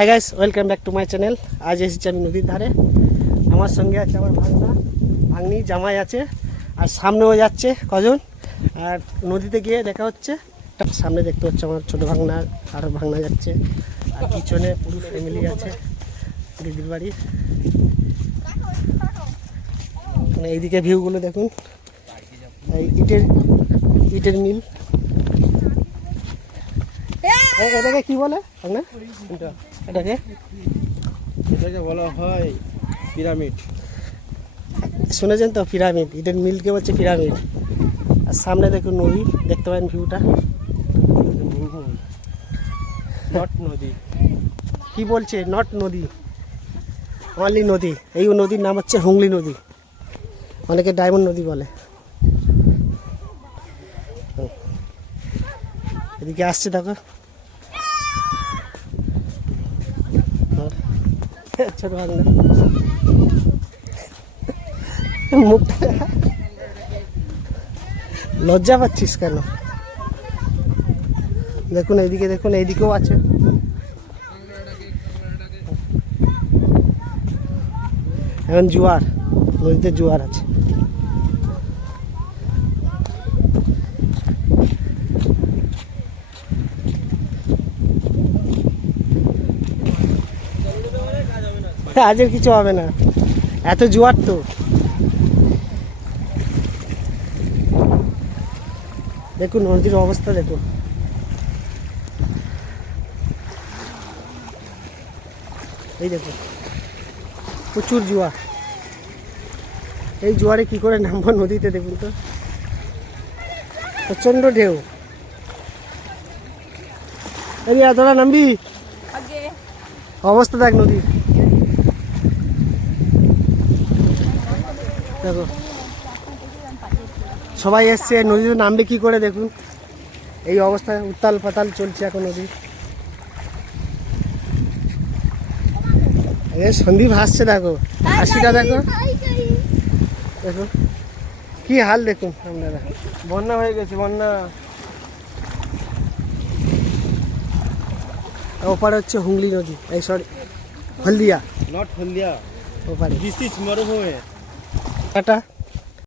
Hi guys, welcome back to my channel. আজ এসেছি আমি নদীর ধারে। আমার সঙ্গে আছে আমার ভাগ্নি জামাই আছে, আর সামনেও যাচ্ছে কজন। আর নদীতে গিয়ে দেখা হচ্ছে, সামনে দেখতে হচ্ছে আমার ছোটো ভাগনা আর ভাগনা যাচ্ছে, আর পিছনে পুরো ফ্যামিলি আছে দিদির বাড়ির। মানে এইদিকে ভিউগুলো দেখুন, এই ইটের মিল। এটাকে কি বলে ভাগনা? এটাকে বলা হয় পিরামিড। শুনেছেন তো, পিরামিড। ইটের মিলকে বলছে পিরামিড। আর সামনে দেখুন নদী, দেখতে পারেন ভিউটা। নট নদী, কি বলছে? নট নদী, অনলি নদী। এই নদীর নাম হচ্ছে হুগলি নদী, অনেকে ডায়মন্ড নদী বলে। এদিকে আসছে দেখো ছোট বাংলা মুখটা, লজ্জা পাচ্ছিস কেন? দেখুন এইদিকে, দেখুন এইদিকেও আছে। এখন জোয়ার, নদীতে জোয়ার আছে। আজের কিছু হবে না, এত জোয়ার তো। দেখুন নদীর অবস্থা দেখুন। এই দেখুন প্রচুর জোয়ার। এই জোয়ারে কি করে নামবো নদীতে? দেখুন তো, প্রচন্ড ঢেউ। এই তোরা নামবি? অবস্থা দেখ নদীর, দেখো সবাই এসছে, নদীতে নামবে কি করে? দেখুন এই অবস্থা, উত্তাল পাতাল চলছে এখন নদী। সন্দীপ হাসছে, দেখো হাসিটা দেখো, দেখো কি হাল দেখুন আপনারা। বন্যা হয়ে গেছে, বন্যা। ওপারে হচ্ছে হুগলি নদী, এই সরি হলদিয়া, নট হলদিয়া, ওপারে। দিস ইজ মরুভূমি। টাটা।